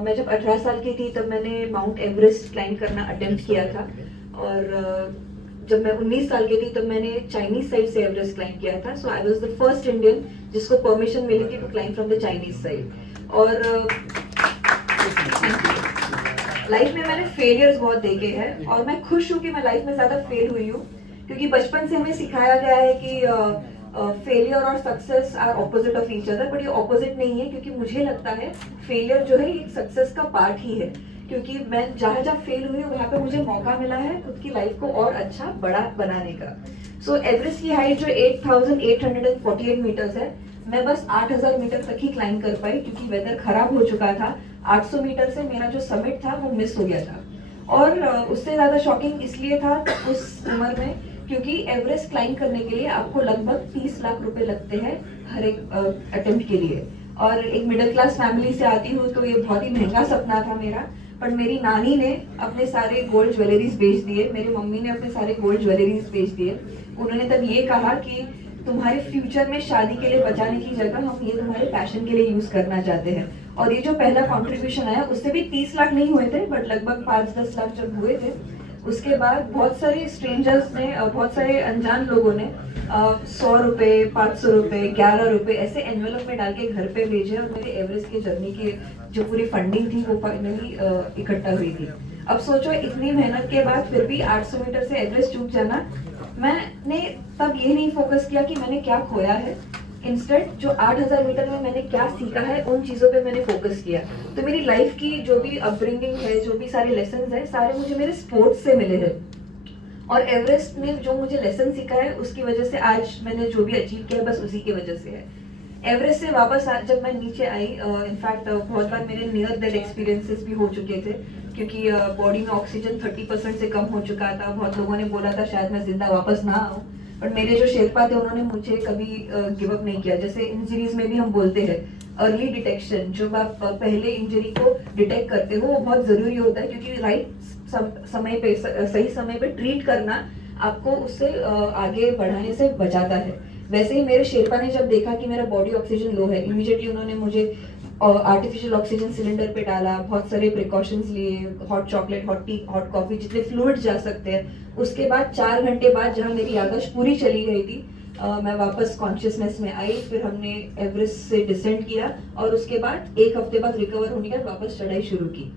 मैं जब 18 साल की थी तब मैंने माउंट एवरेस्ट क्लाइंब करना अटेम्प्ट किया था। और जब मैं 19 साल की थी तब मैंने चाइनीज साइड से एवरेस्ट क्लाइंब किया था। So I was the first Indian जिसको परमिशन मिली थी to climb from the Chinese side. और लाइफ में मैंने फेलियर्स बहुत देखे हैं और मैं खुश हूँ कि मैं लाइफ में ज्यादा फेल हुई हूँ, क्योंकि बचपन से हमें सिखाया गया है कि फेलियर और success are opposite of each other. But ये ऑपोजिट नहीं है, क्योंकि मुझे लगता है फेलियर जो है एक सक्सेस का पार्ट ही है। क्योंकि मैं जहाँ जहाँ फेल हुई हूँ वहाँ पे मुझे मौका मिला है खुद की लाइफ को और अच्छा बड़ा बनाने का। सो एवरेस्ट की हाइट जो 8,848 मीटर्स है, मैं बस 8,000 मीटर तक ही क्लाइंब कर पाई, क्योंकि वेदर खराब हो चुका था। 800 मीटर से मेरा जो समिट था वो मिस हो गया था। और उससे ज्यादा शॉकिंग इसलिए था उस उम्र में, क्योंकि एवरेस्ट क्लाइंब करने के लिए आपको लगभग 30 लाख रुपए लगते हैं हर एक अटेम्प्ट के लिए। और एक मिडिल क्लास फैमिली से आती हूँ तो ये बहुत ही महंगा सपना था मेरा। पर मेरी नानी ने अपने सारे गोल्ड ज्वेलरीज बेच दिए, मेरी मम्मी ने अपने सारे गोल्ड ज्वेलरीज बेच दिए। उन्होंने तब ये कहा कि तुम्हारे फ्यूचर में शादी के लिए बचाने की जगह हम ये तुम्हारे पैशन के लिए यूज करना चाहते हैं। और ये जो पहला कंट्रीब्यूशन आया उससे भी 30 लाख नहीं हुए थे, बट लगभग 5-10 लाख जब हुए थे उसके बाद बहुत सारे स्ट्रेंजर्स ने, बहुत सारे अनजान लोगों ने 100 रुपए, 500 रुपए, 11 रुपए ऐसे एनवेलप में डाल के घर पे भेजे और मेरे एवरेस्ट की जर्नी की जो पूरी फंडिंग थी वो फाइनली इकट्ठा हुई थी। अब सोचो इतनी मेहनत के बाद फिर भी 800 मीटर से एवरेस्ट चूक जाना। मैंने तब ये नहीं फोकस किया कि मैंने क्या खोया है, इंस्टेंट जो 8,000 मीटर में मैंने क्या सीखा है उन चीजों पे मैंने फोकस किया। तो मेरी लाइफ की जो भी अपब्रिंगिंग है, जो भी सारे लेसन है, सारे मुझे मेरे स्पोर्ट्स से मिले हैं। और एवरेस्ट में जो मुझे लेसन सीखा है उसकी वजह से आज मैंने जो भी अचीव किया बस उसी की वजह से है। एवरेस्ट से वापस जब मैं नीचे आई, इनफैक्ट बहुत बार मेरे नियर डेथ एक्सपीरियंसेस भी हो चुके थे, क्योंकि बॉडी में ऑक्सीजन 30% से कम हो चुका था। बहुत लोगों ने बोला था शायद मैं जिंदा वापस ना आऊँ, पर मेरे जो शेरपा थे उन्होंने मुझे कभी गिव अप नहीं किया। जैसे इंजरीज में भी हम बोलते हैं अर्ली डिटेक्शन, जब आप पहले इंजरी को डिटेक्ट करते हो वो बहुत जरूरी होता है, क्योंकि राइट समय पे, सही समय पे ट्रीट करना आपको उससे आगे बढ़ाने से बचाता है। वैसे ही मेरे शेरपा ने जब देखा कि मेरा बॉडी ऑक्सीजन लो है, इमीडिएटली उन्होंने मुझे आर्टिफिशियल ऑक्सीजन सिलेंडर पे डाला, बहुत सारे प्रिकॉशंस लिए, hot chocolate, hot T, hot coffee, जितने फ्लूइड जा सकते हैं। उसके बाद 4 घंटे बाद जहाँ मेरी याददाश्त पूरी चली गई थी, मैं वापस कॉन्शियसनेस में आई। फिर हमने एवरेस्ट से डिसेंड किया और उसके बाद 1 हफ्ते बाद रिकवर होने के बाद वापस चढ़ाई शुरू की।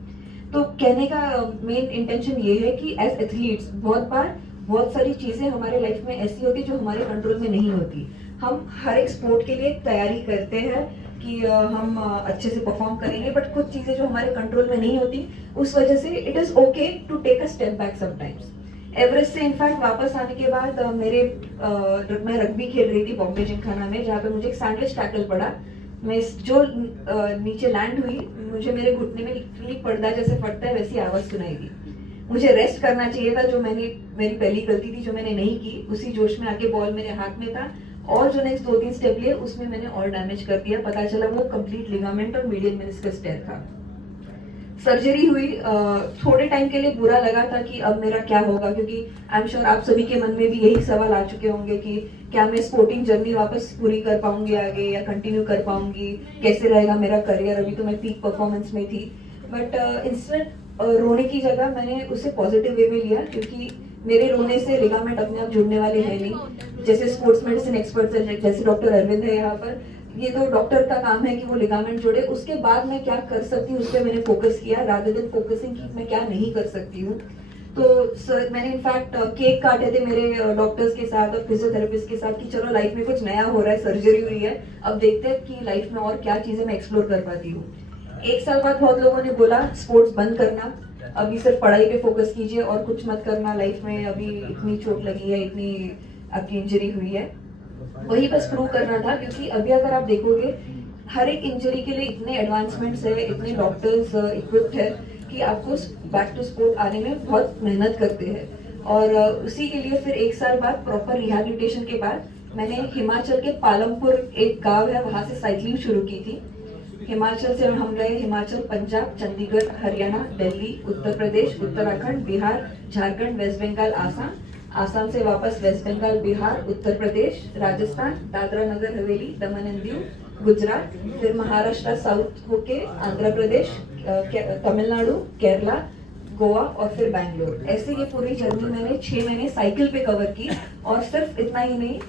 तो कहने का मेन इंटेंशन ये है कि एज एथलीट्स बहुत बार बहुत सारी चीजें हमारे लाइफ में ऐसी होती जो हमारे कंट्रोल में नहीं होती। हम हर एक स्पोर्ट के लिए तैयारी करते हैं कि हम अच्छे से परफॉर्म करेंगे, बट कुछ चीजें जो हमारे कंट्रोल में नहीं होती उस वजह से it is okay to take a step back sometimes. Everest से इनफैक्ट वापस आने के बाद मैं रग्बी खेल रही थी बॉम्बे जिमखाना में, जहाँ पे मुझे एक सैंडविच टैकल पड़ा। मैं जो नीचे लैंड हुई, मुझे मेरे घुटने में लिटरली पर्दा जैसे फटता है वैसी आवाज सुनाई दी। मुझे रेस्ट करना चाहिए था, जो मेरी पहली गलती थी जो मैंने नहीं की। उसी जोश में आके बॉल मेरे हाथ में था और जो नेक्स्ट 2-3 स्टेप लिए उसमें मैंने और डैमेज कर दिया। पता चला वो कंप्लीट लिगामेंट और मीडियल मेनिस्कस टेयर था। सर्जरी हुई। थोड़े टाइम के लिए बुरा लगा था कि अब मेरा क्या होगा, क्योंकि आई एम श्योर आप सभी के मन में भी यही सवाल आ चुके होंगे कि क्या मैं स्पोर्टिंग जर्नी वापस पूरी कर पाऊंगी आगे या कंटिन्यू कर पाऊंगी, कैसे रहेगा मेरा करियर। अभी तो मैं पीक परफॉर्मेंस में थी, बट इंस्टेंट रोने की जगह मैंने उसे पॉजिटिव वे में लिया, क्योंकि मेरे रोने से लिगामेंट अपने आप जुड़ने वाले हैं नहीं। जैसे स्पोर्ट्स मेडिसिन एक्सपर्ट जैसे डॉक्टर अरविंद है यहाँ पर, ये तो डॉक्टर का काम है कि वो लिगामेंट जोड़े। उसके बाद मैं क्या कर सकती हूँ उस पर मैंने फोकस किया, रादर देन फोकसिंग कि मैं क्या नहीं कर सकती हूँ। तो सर मैंने इनफैक्ट केक काटे थे मेरे डॉक्टर्स के साथ और फिजियोथेरेपिस्ट के साथ कि चलो लाइफ में कुछ नया हो रहा है, सर्जरी हुई है, अब देखते हैं कि लाइफ में और क्या चीजें मैं एक्सप्लोर कर पाती हूँ। 1 साल बाद बहुत लोगों ने बोला स्पोर्ट्स बंद करना, अभी सिर्फ पढ़ाई पे फोकस कीजिए और कुछ मत करना लाइफ में, अभी इतनी चोट लगी है, इतनी आपकी इंजरी हुई है। वही बस प्रूव करना था, क्योंकि अभी अगर आप देखोगे हर एक इंजरी के लिए इतने एडवांसमेंट्स है, इतने डॉक्टर्स इक्विप्ड है कि आपको बैक टू स्पोर्ट आने में बहुत मेहनत करते हैं। और उसी के लिए फिर 1 साल बाद प्रॉपर रिहैबिलिटेशन के बाद मैंने हिमाचल के पालमपुर एक गांव है वहां से साइकिलिंग शुरू की थी। हिमाचल से हम गए हिमाचल, पंजाब, चंडीगढ़, हरियाणा, दिल्ली, उत्तर प्रदेश, उत्तराखंड, बिहार, झारखंड, वेस्ट बंगाल, आसाम। आसाम से वापस waste Bengal, Bihar, Uttar Pradesh, Rajasthan, Dadra Nagar Haveli, Daman and Diu, Gujarat, फिर महाराष्ट्र साउथ होके आंध्र प्रदेश, तमिलनाडु, केरला, गोवा और फिर बैंगलोर। ऐसे ये पूरी जर्नी मैंने 6 महीने साइकिल पे कवर की। और सिर्फ इतना ही नहीं,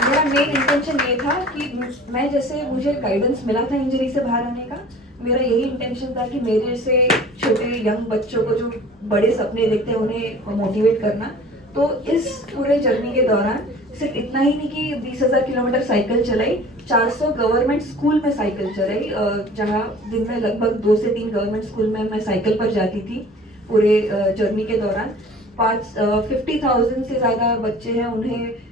मेरा मेन इंटेंशन ये था कि मैं जैसे मुझे गाइडेंस मिला था इंजरी से बाहर आने का, मेरा यही इंटेंशन था कि मेरे जैसे छोटे यंग बच्चों को जो बड़े सपने देखते हैं उन्हें मोटिवेट करना। तो इस पूरे जर्नी के दौरान सिर्फ इतना ही नहीं कि 20,000 किलोमीटर साइकिल चलाई, 400 गवर्नमेंट स्कूल में साइकिल चलाई, जहाँ दिन में लगभग 2 से 3 गवर्नमेंट स्कूल में मैं साइकिल पर जाती थी पूरे जर्नी के दौरान। 50,000 से ज़्यादा बच्चे हैं, उन्हें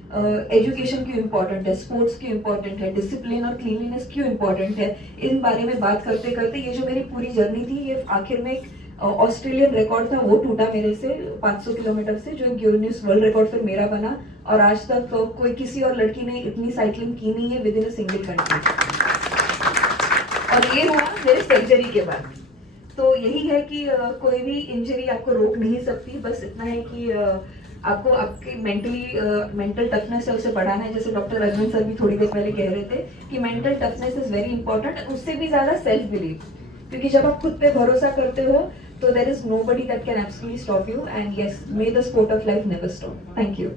एजुकेशन क्यों इम्पोर्टेंट है, स्पोर्ट्स क्यों इम्पोर्टेंट है, डिसिप्लिन और क्लीनलीनेस क्यों इम्पोर्टेंट है, इन बारे में बात करते करते ये जो मेरी पूरी जर्नी थी, ये आखिर में एक ऑस्ट्रेलियन रिकॉर्ड था वो टूटा मेरे से 500 किलोमीटर से, जो गिनीज वर्ल्ड रिकॉर्ड फिर मेरा बना। और आज तक तो कोई किसी और लड़की ने इतनी साइकिलिंग की नहीं है with in a single country. और ये हुआ मेरे सर्जरी के बाद। तो यही है कि कोई भी इंजरी आपको रोक नहीं सकती, बस इतना है कि आपको आपकी मेंटल टफनेस है उसे बढ़ाना है। जैसे डॉक्टर अर्जुन सर भी थोड़ी देर पहले कह रहे थे कि mental toughness is very important, उससे भी ज्यादा सेल्फ बिलीव, क्योंकि जब आप खुद पे भरोसा करते हो तो there is nobody that can absolutely stop you. And yes, may the sport of life never stop. Thank you.